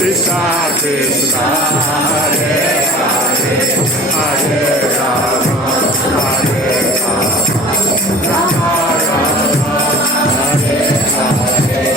Krishna Krishna Hare Hare Hare Rama Hare Rama Rama Rama Hare Hare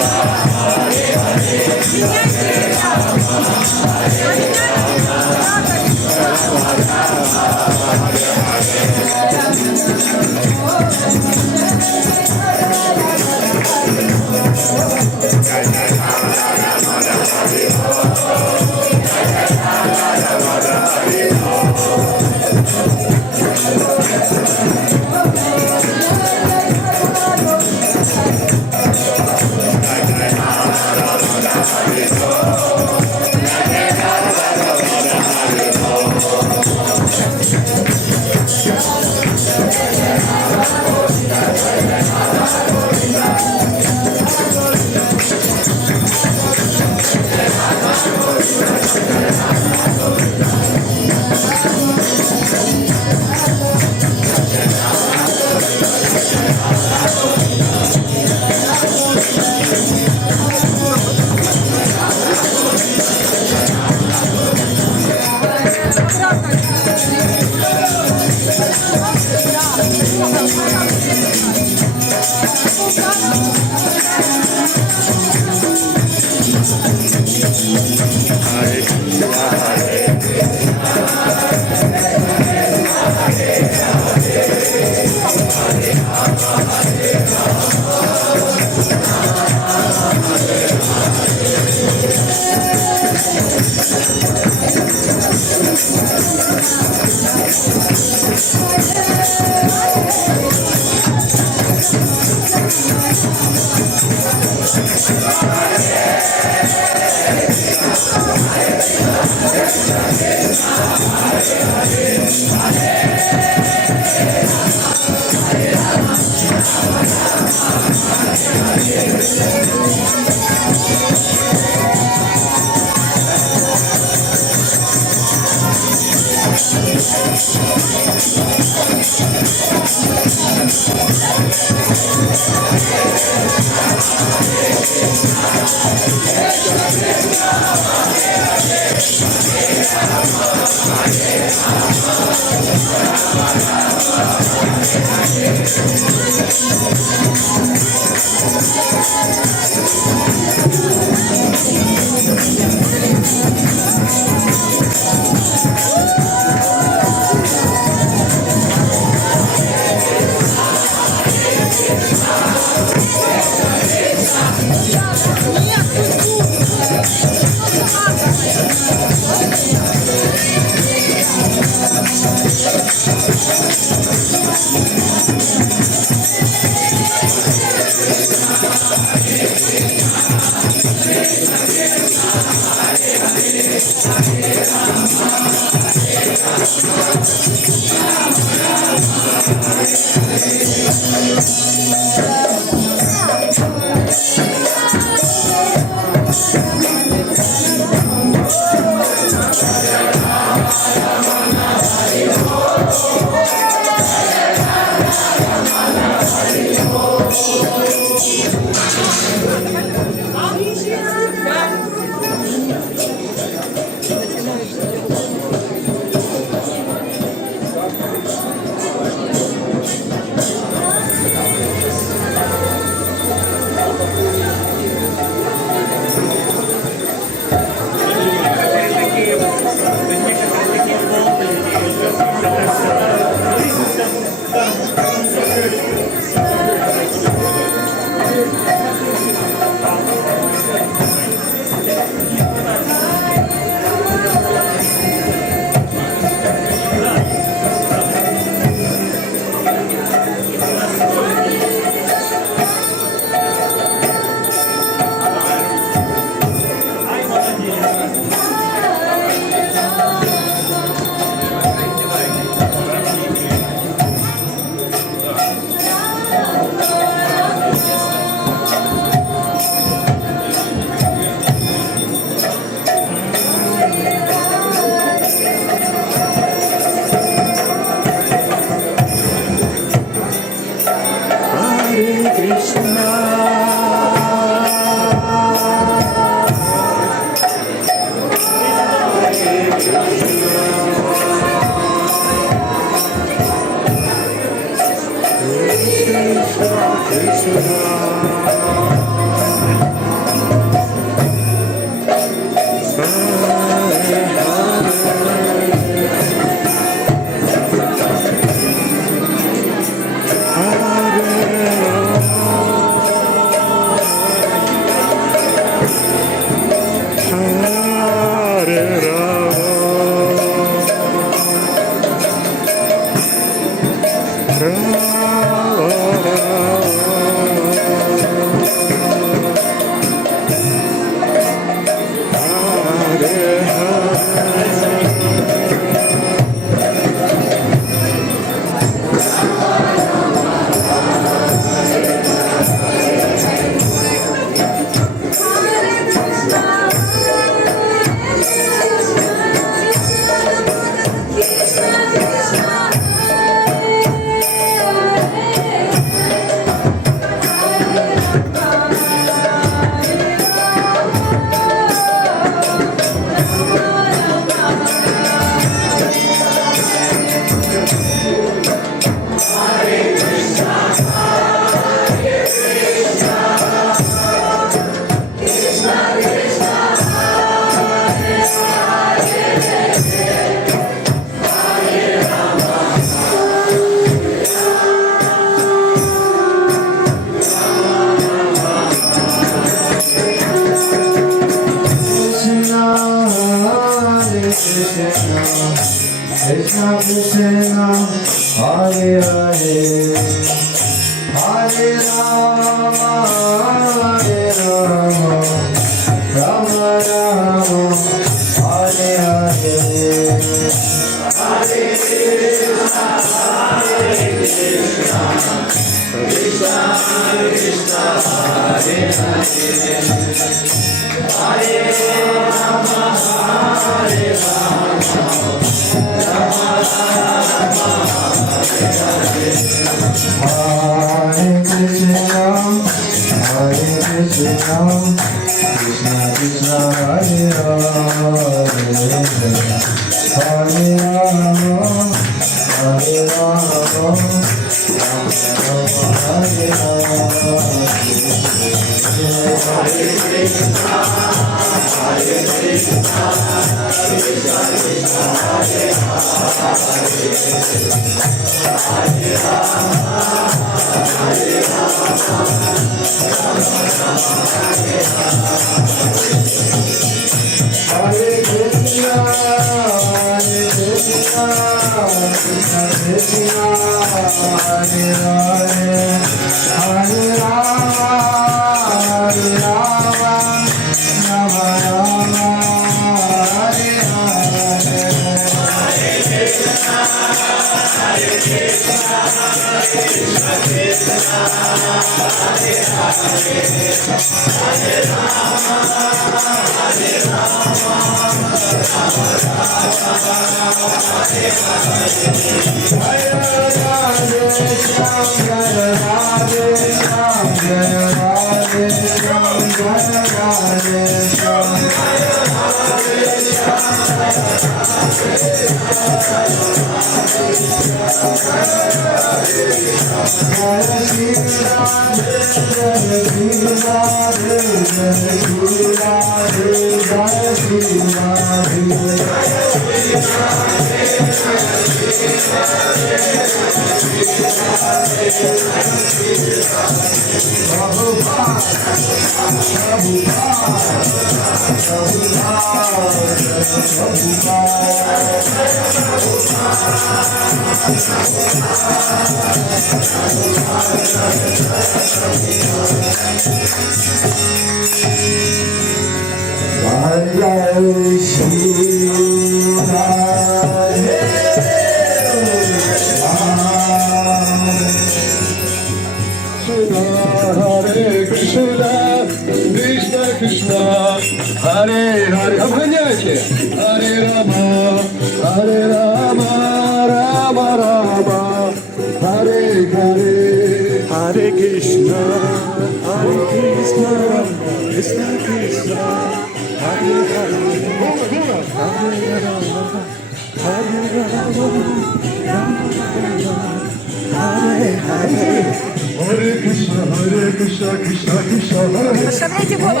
Подставляйте голову.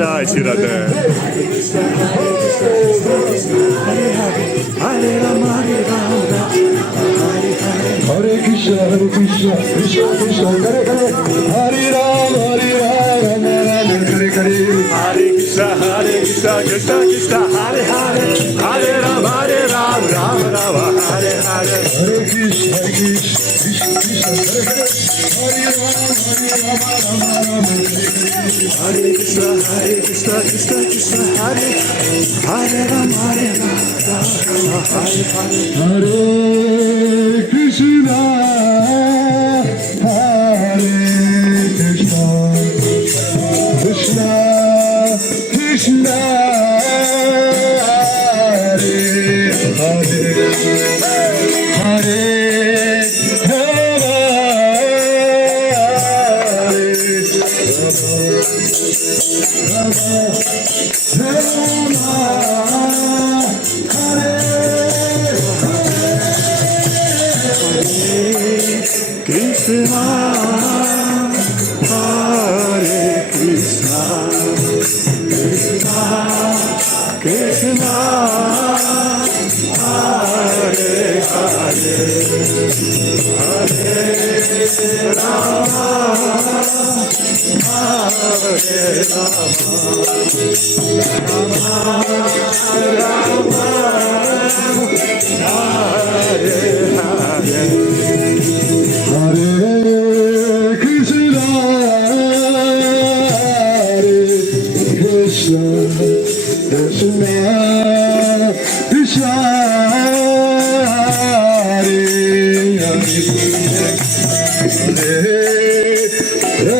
Jai Shri Radha. Hare Krishna, Hare Krishna, Krishna Krishna, Hare Hare, Hare Rama, Rama Rama, Hare Hare. Hare Krishna, Krishna Krishna, Hare Hare, Hare Rama, Rama Rama, Hare Hare. Hare Krishna, Krishna Krishna, Hare Hare, Hare Rama, Rama Rama, Hare Hare. Hare Krishna, Krishna Krishna, Hare Hare Rama, Rama Hare Hare. Hare Krishna, Hare Krishna, Krishna Krishna, Hare Hare, Hare Rama, Krishna, Hare Krishna, Krishna Krishna, Hare Hare, Hare Rama, Hare Rama, Rama Hare Hare. Hare Krishna, Hare Krishna, Krishna Krishna, Hare Hare, Hare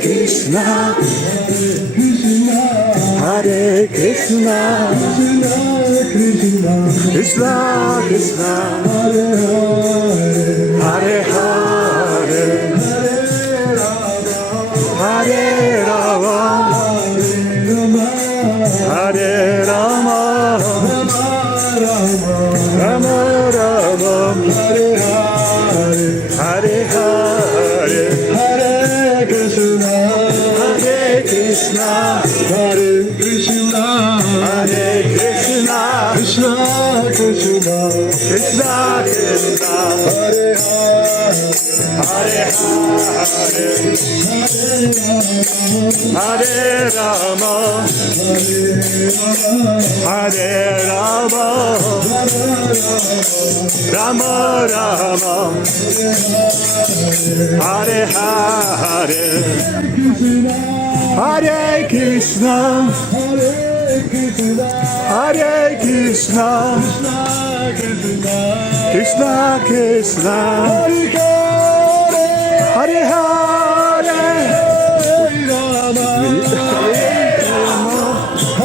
Krishna, Krishna, Hare Krishna, Krishna, Krishna Krishna, Hare Hare, Hare Hare, Hare Rama, Hare Rama, Rama Rama, Hare Hare, Hare Hare, Hare Krishna, Hare Krishna, Hare Krishna, Hare Krishna, Krishna Krishna, Krishna Krishna, Hare Hare, Hare Hare, Hare Rama, Hare Rama, Rama Rama, Hare Hare, Hare Krishna, Hare Krishna, Hare Krishna, Krishna Krishna, Hare Hare, Hare Rama, Rama Rama, Hare Hare, Krishna, Hare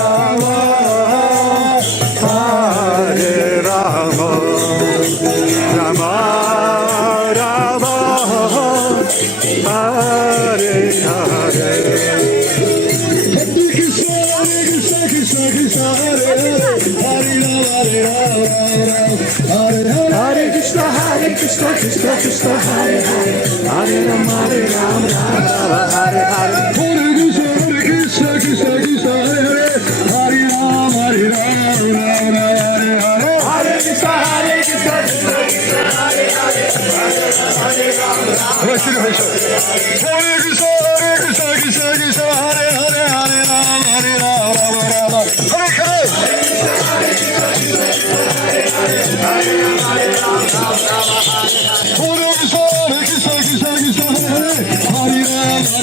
Rama, Hare Rama, Rama Rama, Hare Hare. Hare Krishna, Krishna Krishna, Hare Hare, Hare Rama, Rama Rama, Hare Hare. Hare Krishna, Krishna Krishna, Hare Hare, Hare Rama,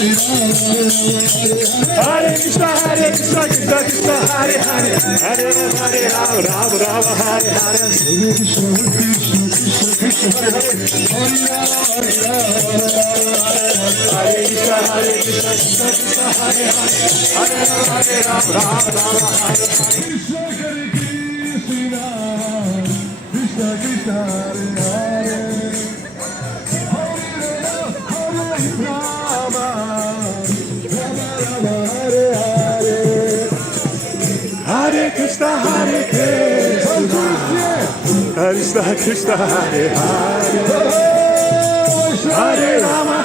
Hare Hare Krishna, Krishna Krishna, Hare Hare, Hare Rama, Rama Hare Hare. Hare Krishna, Krishna Krishna, Hare Hare, Hare Rama, Rama Hare Hare. Krishna Krishna, Hare Hare, Hare Krishna, Hare Krishna, Krishna Krishna, Hare Hare, Hare Rama,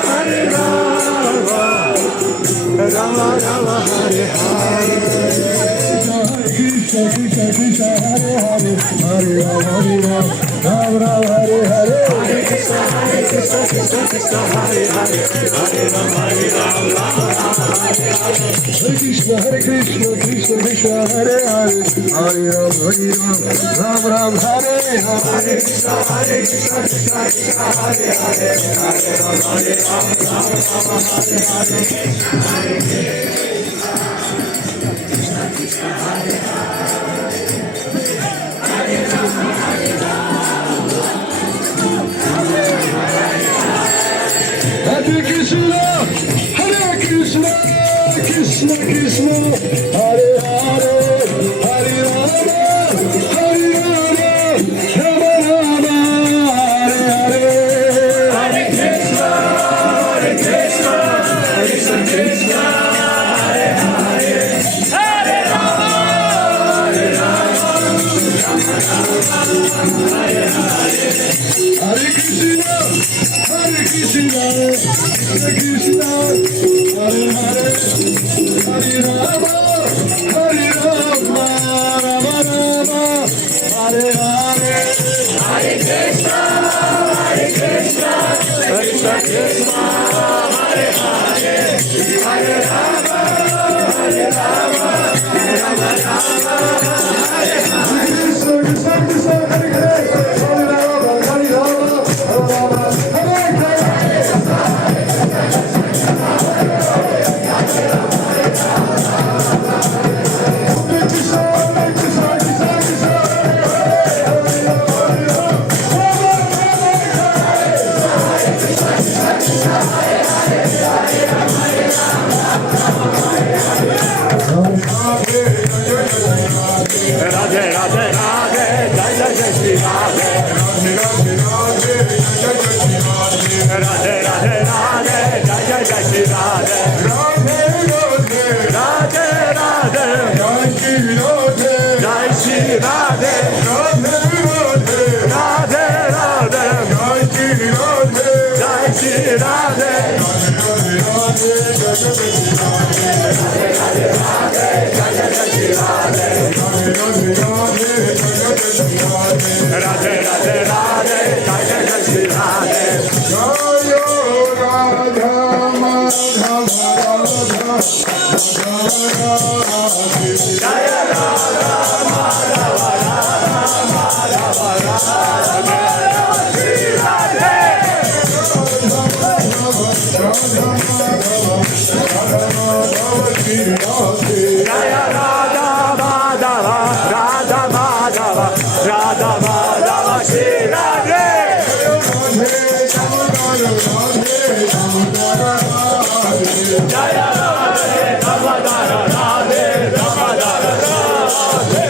Rama Rama, Hare Hare. Krishna Krishna Krishna, Hare Hare, Hare Rama, Rama Rama, Hare Hare. Hare Krishna, Krishna Krishna, Hare Hare, Hare Rama, Rama Rama, Hare Hare. Hare Krishna, Krishna Krishna, Hare Hare, Hare Rama, Rama Rama, Hare Hare. Hare Krishna, Krishna Krishna, Hare Hare, Hare Rama, Rama Rama, Hare Hare. Hare Krishna, Krishna Krishna, Hare Hare, Hare Rama, Hare Rama, Rama Rama, Hare Hare. Hare Krishna, Krishna Krishna, Hare Radhe Radhe Radhe Jai Jai Jai Shri Radhe Radhe Radhe Radhe Jai Jai Jai Shri Radhe Radhe Radhe Jai Shri Radhe Radhe Radhe Jai Shri Radhe Radhe Radhe Radhe Jai Jai Jai Shri Radhe Jaya Radha Madhava Radha Madhava Shri Radhe Jaya Radha Madhava Radha Madhava Radha Madhava Shri Radhe Jaya Radhe Damadara Radhe Damadara Radhe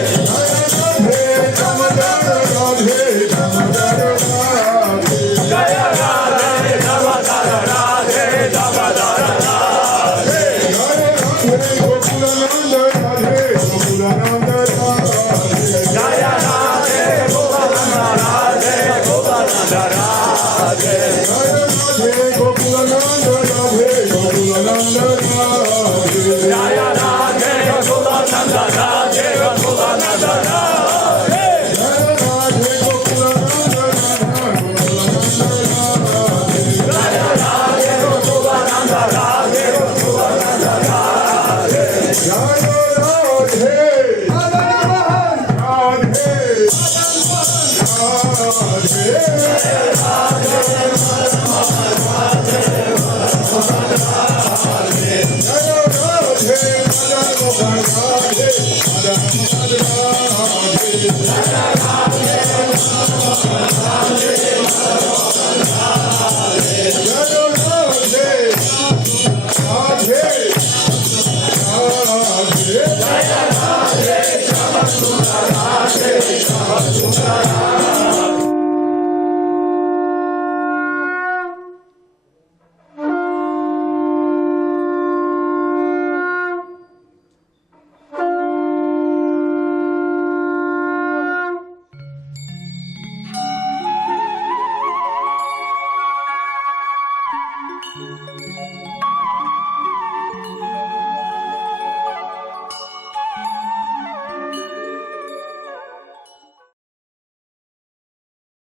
Jaya Radhe Damadara Radhe Damadara Radhe Jaya Radhe Govinda Radhe Govinda Radhe Jaya Radhe Govinda Radhe Govinda Radhe Jaya Radhe Govinda Radhe Govinda Radhe